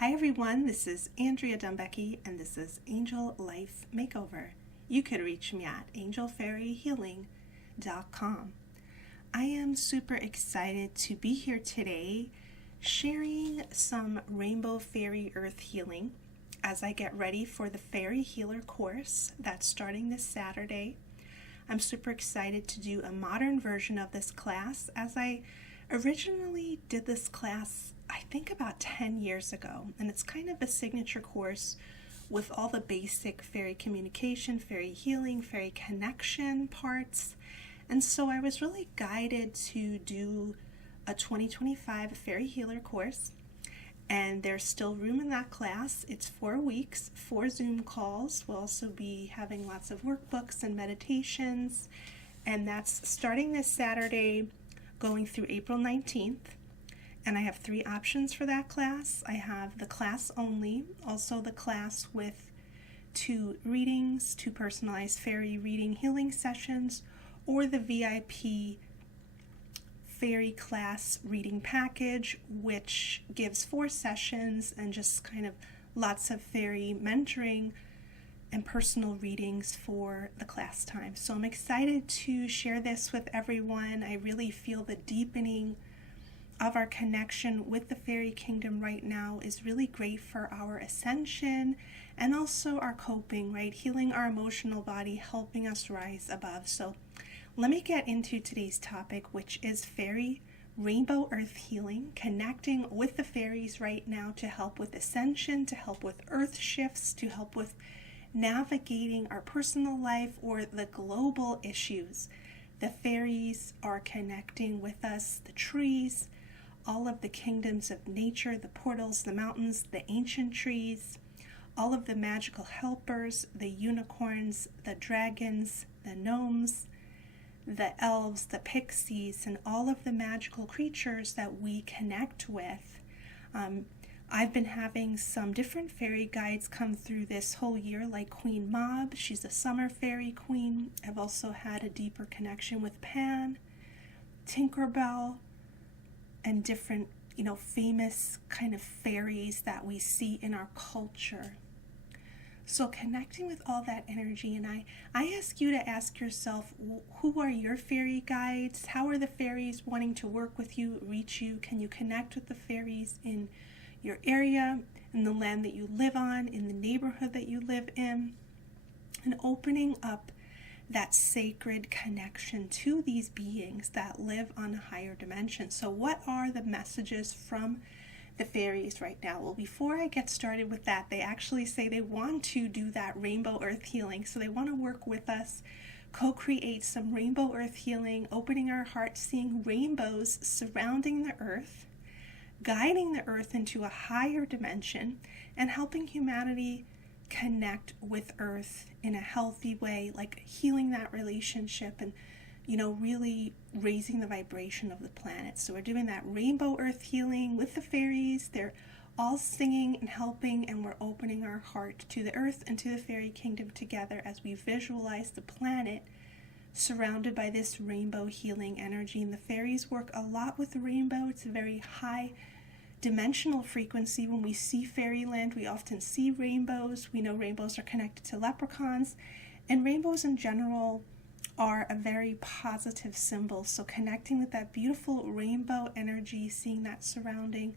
Hi everyone, this is Andrea Dombecki and this is Angel Life Makeover. You could reach me at angelfairyhealing.com. I am super excited to be here today sharing some Rainbow Fairy Earth Healing as I get ready for the Fairy Healer course that's starting this Saturday. I'm super excited to do a modern version of this class as I originally did this class I think about 10 years ago, and it's kind of a signature course with all the basic fairy communication, fairy healing, fairy connection parts. And so I was really guided to do a 2025 Fairy Healer course, and there's still room in that class. It's 4 weeks, 4 Zoom calls. We'll also be having lots of workbooks and meditations, and that's starting this Saturday going through April 19th. And I have 3 options for that class. I have the class only, also the class with 2 readings, 2 personalized fairy reading healing sessions, or the VIP fairy class reading package, which gives 4 sessions and just kind of lots of fairy mentoring and personal readings for the class time. So I'm excited to share this with everyone. I really feel the deepening of our connection with the fairy kingdom right now is really great for our ascension and also our coping, right? Healing our emotional body, helping us rise above. So let me get into today's topic, which is fairy rainbow earth healing, connecting with the fairies right now to help with ascension, to help with earth shifts, to help with navigating our personal life or the global issues. The fairies are connecting with us, the trees, all of the kingdoms of nature, the portals, the mountains, the ancient trees, all of the magical helpers, the unicorns, the dragons, the gnomes, the elves, the pixies, and all of the magical creatures that we connect with. I've been having some different fairy guides come through this whole year, like Queen Mab. She's a summer fairy queen. I've also had a deeper connection with Pan, Tinkerbell, and different, famous kind of fairies that we see in our culture. So connecting with all that energy, and I ask you to ask yourself, who are your fairy guides? How are the fairies wanting to work with you, reach you? Can you connect with the fairies in your area, in the land that you live on, in the neighborhood that you live in? And opening up that sacred connection to these beings that live on a higher dimension. So what are the messages from the fairies right now? Well, before I get started with that, they actually say they want to do that rainbow earth healing. So they want to work with us, co-create some rainbow earth healing, opening our hearts, seeing rainbows surrounding the earth, guiding the earth into a higher dimension, and helping humanity connect with earth in a healthy way, like healing that relationship and really raising the vibration of the planet. So we're doing that rainbow earth healing with the fairies. They're all singing and helping, and we're opening our heart to the earth and to the fairy kingdom together as we visualize the planet surrounded by this rainbow healing energy. And the fairies work a lot with the rainbow. It's a very high dimensional frequency. When we see fairyland, we often see rainbows. We know rainbows are connected to leprechauns, and rainbows in general are a very positive symbol. So connecting with that beautiful rainbow energy, seeing that surrounding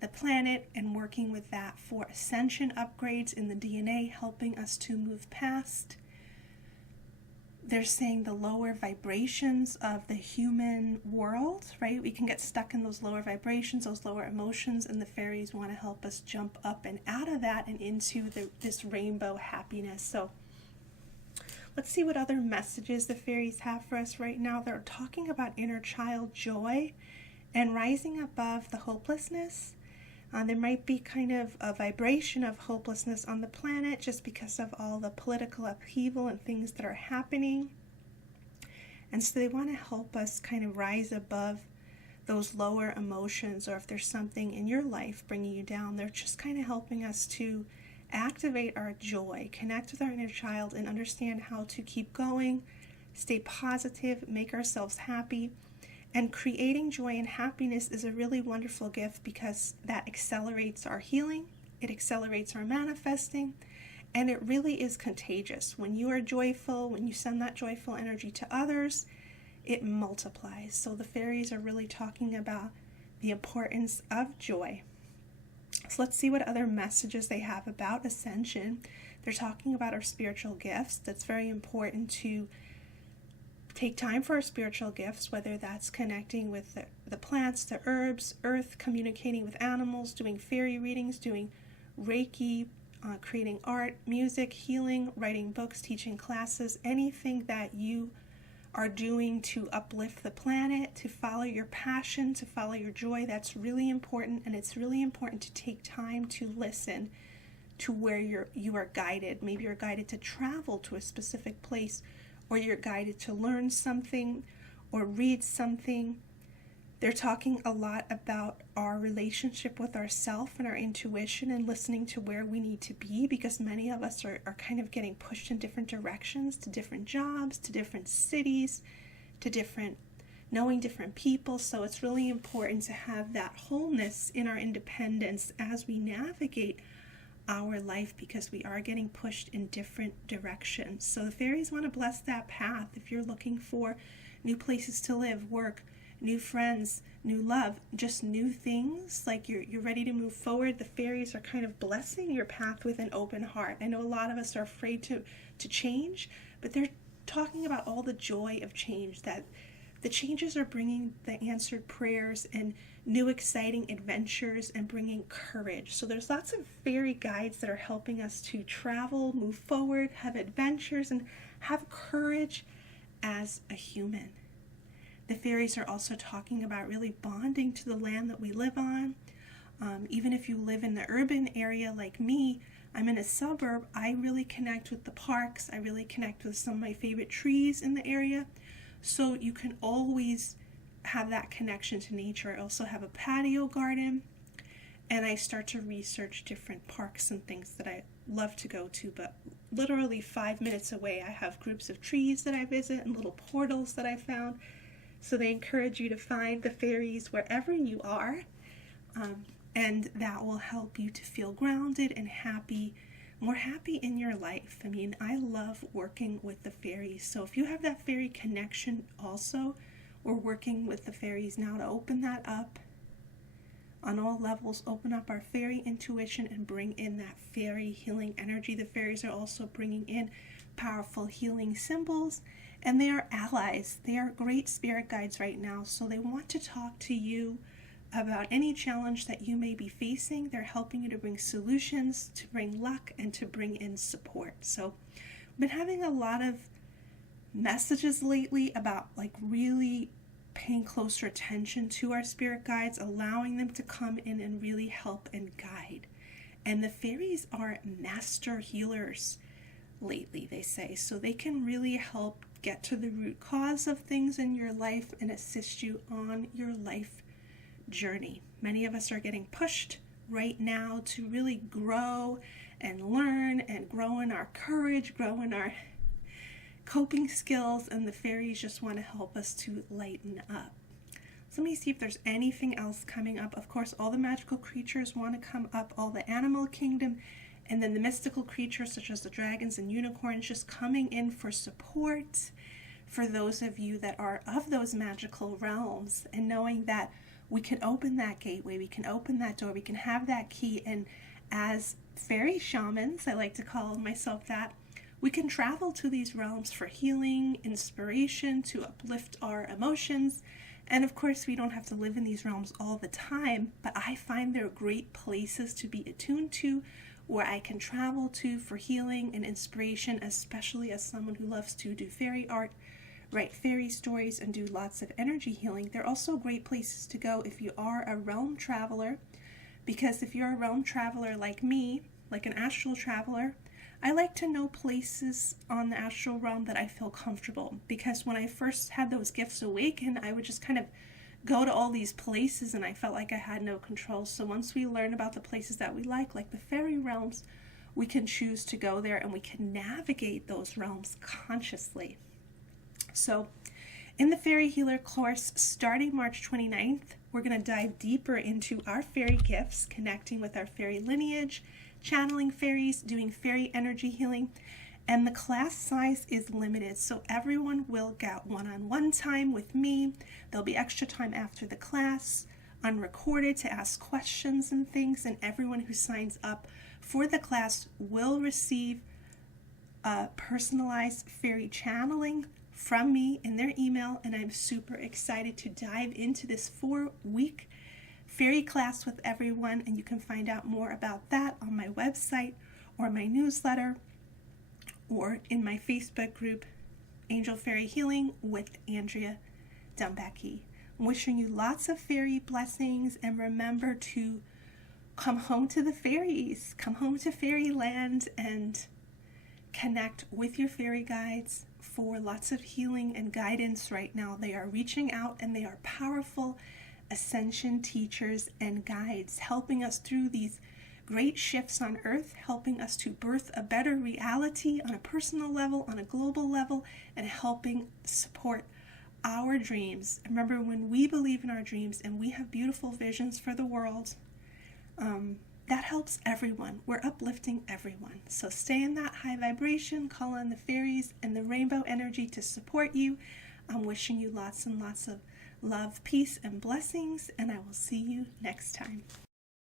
the planet, and working with that for ascension upgrades in the DNA, helping us to move past, they're saying, the lower vibrations of the human world, right? We can get stuck in those lower vibrations, those lower emotions, and the fairies want to help us jump up and out of that and into this rainbow happiness. So let's see what other messages the fairies have for us right now. They're talking about inner child joy and rising above the hopelessness. There might be kind of a vibration of hopelessness on the planet just because of all the political upheaval and things that are happening. And so they want to help us kind of rise above those lower emotions, or if there's something in your life bringing you down, they're just kind of helping us to activate our joy, connect with our inner child, and understand how to keep going, stay positive, make ourselves happy. And creating joy and happiness is a really wonderful gift because that accelerates our healing it accelerates our manifesting, and it really is contagious. When you are joyful, when you send that joyful energy to others, it multiplies. So the fairies are really talking about the importance of joy. So let's see what other messages they have about ascension. They're talking about our spiritual gifts. That's very important to take time for our spiritual gifts, whether that's connecting with the plants, the herbs, earth, communicating with animals, doing fairy readings, doing Reiki, creating art, music, healing, writing books, teaching classes, anything that you are doing to uplift the planet, to follow your passion, to follow your joy. That's really important, and it's really important to take time to listen to where you are guided. Maybe you're guided to travel to a specific place, or you're guided to learn something or read something. They're talking a lot about our relationship with ourself and our intuition and listening to where we need to be, because many of us are kind of getting pushed in different directions, to different jobs, to different cities, to knowing different people. So it's really important to have that wholeness in our independence as we navigate our life, because we are getting pushed in different directions. So the fairies want to bless that path. If you're looking for new places to live, work, new friends, new love, just new things, like you're ready to move forward, the fairies are kind of blessing your path with an open heart. I know a lot of us are afraid to change, but they're talking about all the joy of change, that the changes are bringing the answered prayers and new exciting adventures and bringing courage. So there's lots of fairy guides that are helping us to travel, move forward, have adventures, and have courage as a human. The fairies are also talking about really bonding to the land that we live on. Even if you live in the urban area like me, I'm in a suburb, I really connect with the parks. I really connect with some of my favorite trees in the area. So you can always have that connection to nature. I also have a patio garden, and I start to research different parks and things that I love to go to, but literally 5 minutes away I have groups of trees that I visit and little portals that I found. So they encourage you to find the fairies wherever you are, and that will help you to feel grounded and happy, more happy in your life. I mean, I love working with the fairies. So if you have that fairy connection also, we're working with the fairies now to open that up on all levels, open up our fairy intuition and bring in that fairy healing energy. The fairies are also bringing in powerful healing symbols, and they are allies. They are great spirit guides right now, so they want to talk to you about any challenge that you may be facing. They're helping you to bring solutions, to bring luck, and to bring in support. So I've been having a lot of messages lately about like really paying closer attention to our spirit guides, allowing them to come in and really help and guide. And the fairies are master healers lately, they say, so they can really help get to the root cause of things in your life and assist you on your life journey. Many of us are getting pushed right now to really grow and learn and grow in our courage, grow in our coping skills, and the fairies just want to help us to lighten up. So let me see if there's anything else coming up. Of course, all the magical creatures want to come up, all the animal kingdom, and then the mystical creatures such as the dragons and unicorns just coming in for support for those of you that are of those magical realms, and knowing that we can open that gateway, we can open that door, we can have that key, and as fairy shamans, I like to call myself that, we can travel to these realms for healing, inspiration, to uplift our emotions. And of course, we don't have to live in these realms all the time, but I find they're great places to be attuned to, where I can travel to for healing and inspiration, especially as someone who loves to do fairy art, write fairy stories, and do lots of energy healing. They're also great places to go if you are a realm traveler, because if you're a realm traveler like me, like an astral traveler, I like to know places on the astral realm that I feel comfortable, because when I first had those gifts awaken, I would just kind of go to all these places and I felt like I had no control. So once we learn about the places that we like the fairy realms, we can choose to go there and we can navigate those realms consciously. So in the Fairy Healer course, starting March 29th, We're going to dive deeper into our fairy gifts, connecting with our fairy lineage, channeling fairies, doing fairy energy healing. And the class size is limited, so everyone will get one-on-one time with me. There'll be extra time after the class, unrecorded, to ask questions and things, and everyone who signs up for the class will receive a personalized fairy channeling from me in their email, and I'm super excited to dive into this 4-week fairy class with everyone, and you can find out more about that on my website or my newsletter or in my Facebook group, Angel Fairy Healing with Andrea Dombecki. I'm wishing you lots of fairy blessings, and remember to come home to the fairies, come home to fairyland, and connect with your fairy guides for lots of healing and guidance right now. They are reaching out, and they are powerful ascension teachers and guides, helping us through these great shifts on earth, helping us to birth a better reality on a personal level, on a global level, and helping support our dreams. Remember, when we believe in our dreams and we have beautiful visions for the world, that helps everyone. We're uplifting everyone. So stay in that high vibration, call on the fairies and the rainbow energy to support you. I'm wishing you lots and lots of love, peace, and blessings, and I will see you next time.